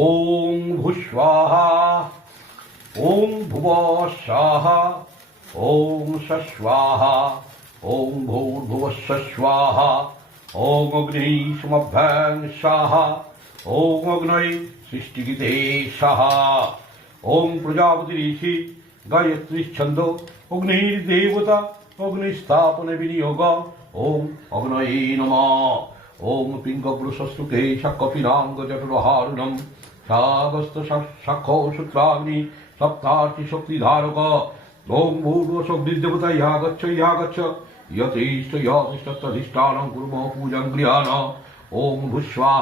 ওং ভূস্বাহা ওং ভুবঃস্বাহা ওং স্বাহা ওং ভূর্ভুবস্স্বাহা স্বাহা ওং অগ্নি সমভ্যাং স্বাহা ওং অগ্নয়ে সৃষ্টিগীতে স্বাহা ওং প্রজাপতি ঋষি গায়ত্রী ছন্দ অগ্নির্দেবতা অগ্নিস্থাপনে বিনিয়োগ ওং অগ্নয়ে নমঃ ওং পিঙ্গপুরুষস্তুতে শাক্কপিনাঙ্গ জঠরহারুণম সাগস্ত শাক্ষ সূত্রাগ্নি সপ্তার্থি শক্তিধারক ওং ভূর্ভুবস্বগ্নির্দেবতা ইহা গচ্ছ यथेष्ट यतिष्ठत्तधिष्ठानं कुर्मः पूजं गृहाण ओं भूस्वाहा